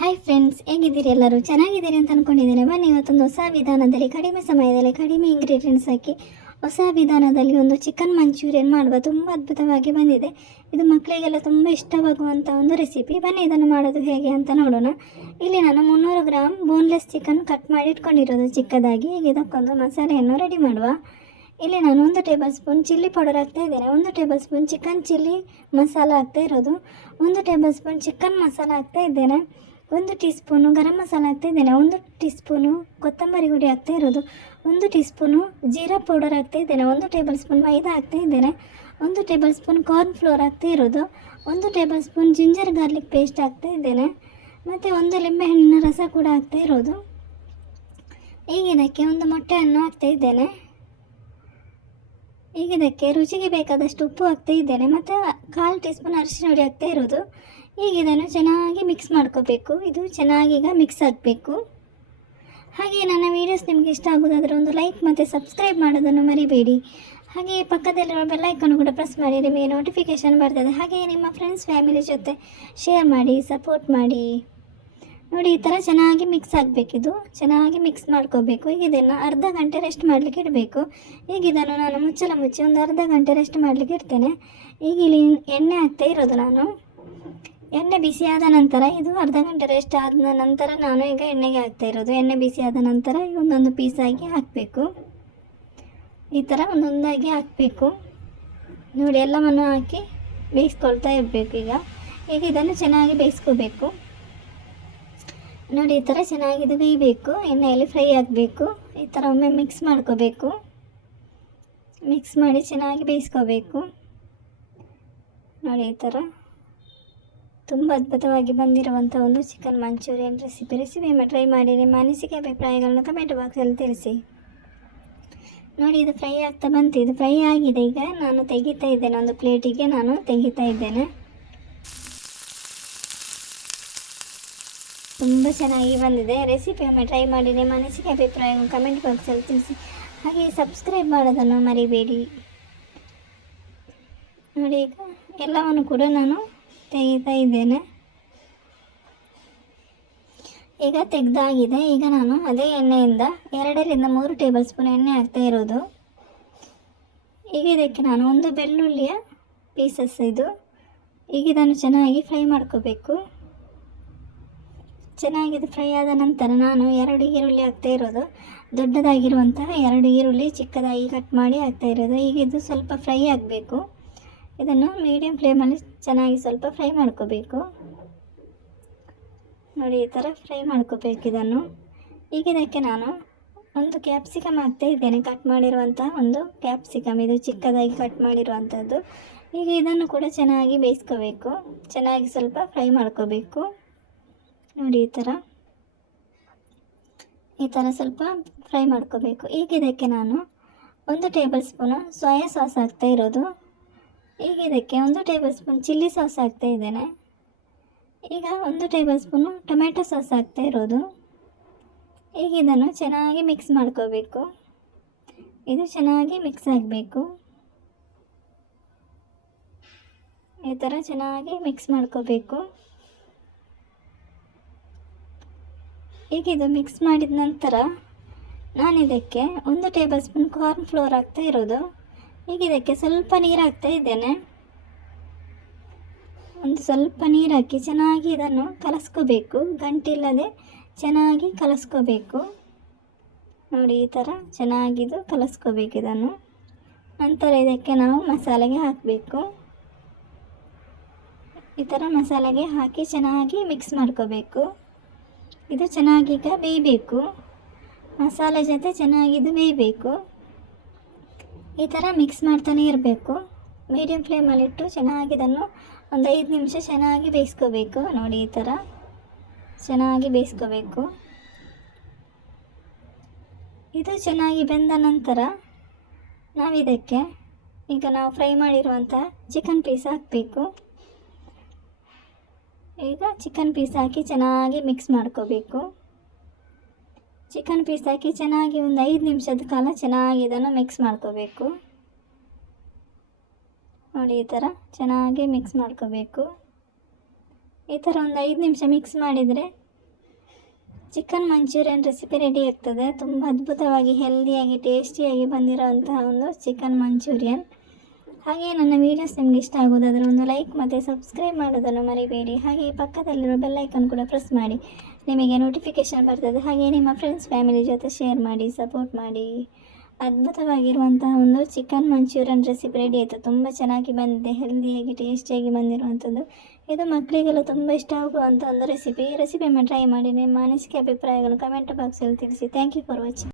Hi friends ಹೇಗಿದ್ದೀರಿ ಎಲ್ಲರೂ? ಚೆನ್ನಾಗಿದ್ದೀರಿ ಅಂತ ಅಂದ್ಕೊಂಡಿದ್ದೇನೆ ಬನ್ನಿ, ಇವತ್ತೊಂದು ಹೊಸ ವಿಧಾನದಲ್ಲಿ, ಕಡಿಮೆ ಸಮಯದಲ್ಲಿ, ಕಡಿಮೆ ಇಂಗ್ರೀಡಿಯೆಂಟ್ಸ್ ಹಾಕಿ ಹೊಸ ವಿಧಾನದಲ್ಲಿ ಒಂದು ಚಿಕನ್ ಮಂಚೂರಿಯನ್ ಮಾಡುವ ತುಂಬ ಅದ್ಭುತವಾಗಿ ಬಂದಿದೆ. ಇದು ಮಕ್ಕಳಿಗೆಲ್ಲ ತುಂಬ ಇಷ್ಟವಾಗುವಂಥ ಒಂದು ರೆಸಿಪಿ ಬನ್ನಿ, ಇದನ್ನು ಮಾಡೋದು ಹೇಗೆ ಅಂತ ನೋಡೋಣ. ಇಲ್ಲಿ ನಾನು ಮುನ್ನೂರು ಗ್ರಾಮ್ ಬೋನ್ಲೆಸ್ ಚಿಕನ್ ಕಟ್ ಮಾಡಿ ಇಟ್ಕೊಂಡಿರೋದು ಚಿಕ್ಕದಾಗಿ. ಈಗ ಇದಕ್ಕೊಂದು ಮಸಾಲೆಯನ್ನು ರೆಡಿ ಮಾಡುವ. ಇಲ್ಲಿ ನಾನು ಒಂದು ಟೇಬಲ್ ಸ್ಪೂನ್ ಚಿಲ್ಲಿ ಪೌಡರ್ ಹಾಕ್ತಾ ಇದ್ದೇನೆ. ಒಂದು tablespoon chicken chilli masala ಹಾಕ್ತಾ ಇರೋದು. ಒಂದು ಟೇಬಲ್ ಸ್ಪೂನ್ ಚಿಕನ್ ಮಸಾಲ ಹಾಕ್ತಾ ಇದ್ದೇನೆ. ಒಂದು ಟೀ ಸ್ಪೂನು ಗರಂ ಮಸಾಲ ಹಾಕ್ತಾ ಇದ್ದೇನೆ. ಒಂದು ಟೀ ಸ್ಪೂನು ಕೊತ್ತಂಬರಿ ಹುಡಿ ಹಾಕ್ತಾ ಇರೋದು. ಒಂದು ಟೀ ಸ್ಪೂನು ಜೀರಾ ಪೌಡರ್ ಹಾಕ್ತಾ ಇದ್ದೇನೆ. ಒಂದು ಟೇಬಲ್ ಸ್ಪೂನ್ ಮೈದಾ ಹಾಕ್ತಾ ಇದ್ದೇನೆ. ಒಂದು ಟೇಬಲ್ ಸ್ಪೂನ್ ಕಾರ್ನ್ ಫ್ಲೋರ್ ಹಾಕ್ತಾ ಇರೋದು. ಒಂದು tablespoon ginger garlic paste ಹಾಕ್ತಾ ಇದ್ದೇನೆ. ಮತ್ತು ಒಂದು ಲಿಂಬೆಹಣ್ಣಿನ ರಸ ಕೂಡ ಹಾಕ್ತಾ ಇರೋದು. ಈಗ ಇದಕ್ಕೆ ಒಂದು ಮೊಟ್ಟೆಯನ್ನು ಹಾಕ್ತಾ ಇದ್ದೇನೆ. ಈಗ ಇದಕ್ಕೆ ರುಚಿಗೆ ಬೇಕಾದಷ್ಟು ಉಪ್ಪು ಹಾಕ್ತಾ ಇದ್ದೇನೆ. ಮತ್ತು ಕಾಲು ಟೀ ಸ್ಪೂನ್ ಅರಿಶಿನ ಹುಡಿ ಹಾಕ್ತಾ ಇರೋದು. ಈಗ ಇದನ್ನು ಚೆನ್ನಾಗಿ ಮಿಕ್ಸ್ ಮಾಡ್ಕೋಬೇಕು. ಇದು ಚೆನ್ನಾಗಿ ಈಗ ಮಿಕ್ಸ್ ಆಗಬೇಕು. ಹಾಗೆ ನನ್ನ ವೀಡಿಯೋಸ್ ನಿಮಗೆ ಇಷ್ಟ ಆಗೋದಾದರೆ ಒಂದು ಲೈಕ್ ಮತ್ತು ಸಬ್ಸ್ಕ್ರೈಬ್ ಮಾಡೋದನ್ನು ಮರಿಬೇಡಿ. ಹಾಗೆ ಪಕ್ಕದಲ್ಲಿರೋ ಬೆಲ್ಲೈಕನ್ನು ಕೂಡ ಪ್ರೆಸ್ ಮಾಡಿ, ನಿಮಗೆ ನೋಟಿಫಿಕೇಷನ್ ಬರ್ತದೆ. ಹಾಗೆ ನಿಮ್ಮ ಫ್ರೆಂಡ್ಸ್ ಫ್ಯಾಮಿಲಿ ಜೊತೆ ಶೇರ್ ಮಾಡಿ ಸಪೋರ್ಟ್ ಮಾಡಿ. ನೋಡಿ, ಈ ಥರ ಚೆನ್ನಾಗಿ ಮಿಕ್ಸ್ ಆಗಬೇಕಿದು ಚೆನ್ನಾಗಿ ಮಿಕ್ಸ್ ಮಾಡ್ಕೋಬೇಕು. ಈಗ ಇದನ್ನು ಅರ್ಧ ಗಂಟೆ ರೆಸ್ಟ್ ಮಾಡಲಿಕ್ಕೆ ಇಡಬೇಕು. ಈಗ ಇದನ್ನು ನಾನು ಮುಚ್ಚಲ ಮುಚ್ಚಿ ಒಂದು ಅರ್ಧ ಗಂಟೆ ರೆಸ್ಟ್ ಮಾಡಲಿಕ್ಕೆ ಇಡ್ತೇನೆ. ಈಗ ಇಲ್ಲಿ ಎಣ್ಣೆ ಹಾಕ್ತಾ ಇರೋದು ನಾನು. ಎಣ್ಣೆ ಬಿಸಿ ಆದ ನಂತರ ಇದು ಅರ್ಧ ಗಂಟೆ ರೆಸ್ಟ್ ಆದ ನಂತರ ನಾನು ಈಗ ಎಣ್ಣೆಗೆ ಹಾಕ್ತಾ ಇರೋದು. ಎಣ್ಣೆ ಬಿಸಿ ಆದ ನಂತರ ಒಂದೊಂದು ಪೀಸಾಗಿ ಹಾಕಬೇಕು. ಈ ಥರ ಒಂದೊಂದಾಗಿ ಹಾಕಬೇಕು. ನೋಡಿ, ಎಲ್ಲವನ್ನು ಹಾಕಿ ಬೇಯಿಸ್ಕೊಳ್ತಾ ಇರಬೇಕು ಈಗ. ಈಗ ಇದನ್ನು ಚೆನ್ನಾಗಿ ಬೇಯಿಸ್ಕೋಬೇಕು. ನೋಡಿ, ಈ ಥರ ಚೆನ್ನಾಗಿ ಇದು ಬೇಯಬೇಕು. ಎಣ್ಣೆಯಲ್ಲಿ ಫ್ರೈ ಆಗಬೇಕು. ಈ ಥರ ಒಮ್ಮೆ ಮಿಕ್ಸ್ ಮಾಡ್ಕೋಬೇಕು. ಮಿಕ್ಸ್ ಮಾಡಿ ಚೆನ್ನಾಗಿ ಬೇಯಿಸ್ಕೋಬೇಕು. ನೋಡಿ, ಈ ಥರ ತುಂಬ ಅದ್ಭುತವಾಗಿ ಬಂದಿರುವಂಥ ಒಂದು ಚಿಕನ್ ಮಂಚೂರಿಯನ್ ರೆಸಿಪಿ ರೆಸಿಪಿಯನ್ನು ಟ್ರೈ ಮಾಡಿ ನಿಮ್ಮ ಅನಿಸಿಕೆ ಅಭಿಪ್ರಾಯಗಳನ್ನು ಕಮೆಂಟ್ ಬಾಕ್ಸಲ್ಲಿ ತಿಳಿಸಿ. ನೋಡಿ, ಇದು ಫ್ರೈ ಆಗ್ತಾ ಬಂತು. ಇದು ಫ್ರೈ ಆಗಿದೆ. ಈಗ ನಾನು ತೆಗಿತಾ ಇದ್ದೇನೆ. ಒಂದು ಪ್ಲೇಟಿಗೆ ನಾನು ತೆಗಿತಾ ಇದ್ದೇನೆ. ತುಂಬ ಚೆನ್ನಾಗಿ ಬಂದಿದೆ. ರೆಸಿಪಿ ಒಮ್ಮೆ ಟ್ರೈ ಮಾಡಿ ನಿಮ್ಮ ಅನಿಸಿಕೆ ಕಮೆಂಟ್ ಬಾಕ್ಸಲ್ಲಿ ತಿಳಿಸಿ. ಹಾಗೆ ಸಬ್ಸ್ಕ್ರೈಬ್ ಮಾಡೋದನ್ನು ಮರಿಬೇಡಿ. ನೋಡಿ, ಈಗ ಎಲ್ಲವನ್ನು ಕೂಡ ನಾನು ತೆಗಿತಾ ಇದ್ದೇನೆ. ಈಗ ತೆಗೆದಾಗಿದೆ. ಈಗ ನಾನು ಅದೇ ಎಣ್ಣೆಯಿಂದ ಎರಡರಿಂದ ಮೂರು ಟೇಬಲ್ ಸ್ಪೂನ್ ಎಣ್ಣೆ ಹಾಕ್ತಾ ಇರೋದು. ಈಗ ಇದಕ್ಕೆ ನಾನು ಒಂದು ಬೆಳ್ಳುಳ್ಳಿಯ ಪೀಸಸ್ ಇದು. ಈಗ ಇದನ್ನು ಚೆನ್ನಾಗಿ ಫ್ರೈ ಮಾಡ್ಕೋಬೇಕು. ಚೆನ್ನಾಗಿ ಫ್ರೈ ಆದ ನಂತರ ನಾನು ಎರಡು ಈರುಳ್ಳಿ ಹಾಕ್ತಾ ಇರೋದು. ದೊಡ್ಡದಾಗಿರುವಂತಹ ಎರಡು ಈರುಳ್ಳಿ, ಚಿಕ್ಕದಾಗಿ ಕಟ್ ಮಾಡಿ ಹಾಕ್ತಾ ಇರೋದು. ಈಗ ಇದು ಸ್ವಲ್ಪ ಫ್ರೈ ಆಗಬೇಕು. ಇದನ್ನು ಮೀಡಿಯಮ್ ಫ್ಲೇಮಲ್ಲಿ ಚೆನ್ನಾಗಿ ಸ್ವಲ್ಪ ಫ್ರೈ ಮಾಡ್ಕೋಬೇಕು. ನೋಡಿ, ಈ ಥರ ಫ್ರೈ ಮಾಡ್ಕೋಬೇಕು ಇದನ್ನು. ಈಗ ಇದಕ್ಕೆ ನಾನು ಒಂದು ಕ್ಯಾಪ್ಸಿಕಮ್ ಹಾಕ್ತಾ ಇದ್ದೇನೆ. ಕಟ್ ಮಾಡಿರುವಂಥ ಒಂದು ಕ್ಯಾಪ್ಸಿಕಮ್ ಇದು ಚಿಕ್ಕದಾಗಿ ಕಟ್ ಮಾಡಿರುವಂಥದ್ದು ಈಗ ಇದನ್ನು ಕೂಡ ಚೆನ್ನಾಗಿ ಬೇಯಿಸ್ಕೋಬೇಕು. ಚೆನ್ನಾಗಿ ಸ್ವಲ್ಪ ಫ್ರೈ ಮಾಡ್ಕೋಬೇಕು. ನೋಡಿ, ಈ ಥರ ಈ ಥರ ಸ್ವಲ್ಪ ಫ್ರೈ ಮಾಡ್ಕೋಬೇಕು. ಈಗ ಇದಕ್ಕೆ ನಾನು ಒಂದು ಟೇಬಲ್ ಸ್ಪೂನು ಸೋಯಾ ಸಾಸ್ ಹಾಕ್ತಾ ಇರೋದು. ಈಗ ಇದಕ್ಕೆ ಒಂದು ಟೇಬಲ್ ಸ್ಪೂನ್ ಚಿಲ್ಲಿ ಸಾಸ್ ಹಾಕ್ತಾ ಇದ್ದೇನೆ. ಈಗ ಒಂದು ಟೇಬಲ್ ಸ್ಪೂನು ಟೊಮೆಟೊ ಸಾಸ್ ಹಾಕ್ತಾ ಇರೋದು. ಈಗ ಇದನ್ನು ಚೆನ್ನಾಗಿ ಮಿಕ್ಸ್ ಮಾಡ್ಕೋಬೇಕು. ಇದು ಚೆನ್ನಾಗಿ ಮಿಕ್ಸ್ ಆಗಬೇಕು. ಈ ಥರ ಚೆನ್ನಾಗಿ ಮಿಕ್ಸ್ ಮಾಡ್ಕೋಬೇಕು. ಈಗ ಇದು ಮಿಕ್ಸ್ ಮಾಡಿದ ನಂತರ ನಾನು ಇದಕ್ಕೆ ಒಂದು ಟೇಬಲ್ ಸ್ಪೂನ್ ಕಾರ್ನ್ ಫ್ಲೋರ್ ಹಾಕ್ತಾ ಇರೋದು. ಈಗ ಇದಕ್ಕೆ ಸ್ವಲ್ಪ ನೀರು ಹಾಕ್ತಾ ಇದ್ದೇನೆ. ಒಂದು ಸ್ವಲ್ಪ ನೀರು ಹಾಕಿ ಚೆನ್ನಾಗಿ ಇದನ್ನು ಕಲಸ್ಕೋಬೇಕು. ಗಂಟಿಲ್ಲದೆ ಚೆನ್ನಾಗಿ ಕಲಸ್ಕೋಬೇಕು. ನೋಡಿ, ಈ ಥರ ಚೆನ್ನಾಗಿದು ಕಲಸ್ಕೋಬೇಕು ಇದನ್ನು. ನಂತರ ಇದಕ್ಕೆ ನಾವು ಮಸಾಲೆಗೆ ಹಾಕಬೇಕು. ಈ ಥರ ಮಸಾಲೆಗೆ ಹಾಕಿ ಚೆನ್ನಾಗಿ ಮಿಕ್ಸ್ ಮಾಡ್ಕೋಬೇಕು. ಇದು ಚೆನ್ನಾಗೀಗ ಬೇಯಬೇಕು. ಮಸಾಲೆ ಜೊತೆ ಚೆನ್ನಾಗಿದು ಬೇಯಬೇಕು. ಈ ಥರ ಮಿಕ್ಸ್ ಮಾಡ್ತಾನೆ ಇರಬೇಕು. ಮೀಡಿಯಮ್ ಫ್ಲೇಮಲ್ಲಿಟ್ಟು ಚೆನ್ನಾಗಿ ಇದನ್ನು ಒಂದು ಐದು ನಿಮಿಷ ಚೆನ್ನಾಗಿ ಬೇಯಿಸ್ಕೋಬೇಕು. ನೋಡಿ ಈ ಥರ ಚೆನ್ನಾಗಿ ಬೇಯಿಸ್ಕೋಬೇಕು. ಇದು ಚೆನ್ನಾಗಿ ಬೆಂದ ನಂತರ ನಾವಿದಕ್ಕೆ ಈಗ ನಾವು ಫ್ರೈ ಮಾಡಿರುವಂಥ ಚಿಕನ್ ಪೀಸ್ ಹಾಕಬೇಕು. ಈಗ ಚಿಕನ್ ಪೀಸ್ ಹಾಕಿ ಚೆನ್ನಾಗಿ ಮಿಕ್ಸ್ ಮಾಡ್ಕೋಬೇಕು. ಚಿಕನ್ ಪೀಸ್ ಹಾಕಿ ಚೆನ್ನಾಗಿ ಒಂದು ಐದು ನಿಮಿಷದ ಕಾಲ ಚೆನ್ನಾಗಿ ಇದನ್ನು ಮಿಕ್ಸ್ ಮಾಡ್ಕೋಬೇಕು. ನೋಡಿ, ಈ ಥರ ಚೆನ್ನಾಗಿ ಮಿಕ್ಸ್ ಮಾಡ್ಕೋಬೇಕು. ಈ ಥರ ಒಂದು ಐದು ನಿಮಿಷ ಮಿಕ್ಸ್ ಮಾಡಿದರೆ ಚಿಕನ್ ಮಂಚೂರಿಯನ್ ರೆಸಿಪಿ ರೆಡಿ ಆಗ್ತದೆ. ತುಂಬ ಅದ್ಭುತವಾಗಿ ಹೆಲ್ದಿಯಾಗಿ, ಟೇಸ್ಟಿಯಾಗಿ ಬಂದಿರೋವಂತಹ ಒಂದು ಚಿಕನ್ ಮಂಚೂರಿಯನ್. ಹಾಗೆ ನನ್ನ ವೀಡಿಯೋಸ್ ನಿಮ್ಗೆ ಇಷ್ಟ ಆಗೋದಾದರೆ ಒಂದು ಲೈಕ್ ಮತ್ತು ಸಬ್ಸ್ಕ್ರೈಬ್ ಮಾಡೋದನ್ನು ಮರಿಬೇಡಿ. ಹಾಗೆ ಪಕ್ಕದಲ್ಲಿರೋ ಬೆಲ್ಲೈಕನ್ ಕೂಡ ಪ್ರೆಸ್ ಮಾಡಿ. ನಿಮಗೆ ನೋಟಿಫಿಕೇಷನ್ ಬರ್ತದೆ. ಹಾಗೆ ನಿಮ್ಮ ಫ್ರೆಂಡ್ಸ್ ಫ್ಯಾಮಿಲಿ ಜೊತೆ ಶೇರ್ ಮಾಡಿ ಸಪೋರ್ಟ್ ಮಾಡಿ. ಅದ್ಭುತವಾಗಿರುವಂತಹ ಒಂದು ಚಿಕನ್ ಮಂಚೂರಿಯನ್ ರೆಸಿಪಿ ರೆಡಿ ಆಯಿತು. ತುಂಬ ಚೆನ್ನಾಗಿ ಬಂದಿದೆ. ಹೆಲ್ದಿಯಾಗಿ ಟೇಸ್ಟಿಯಾಗಿ ಬಂದಿರುವಂಥದ್ದು. ಇದು ಮಕ್ಕಳಿಗೆಲ್ಲ ತುಂಬ ಇಷ್ಟ ಆಗುವಂಥ ಒಂದು ರೆಸಿಪಿ ರೆಸಿಪಿಯನ್ನು ಟ್ರೈ ಮಾಡಿ. ನಿಮ್ಮ ಅನಿಸಿಕೆ ಅಭಿಪ್ರಾಯಗಳು ಕಮೆಂಟ್ ಬಾಕ್ಸಲ್ಲಿ ತಿಳಿಸಿ. Thank you for watching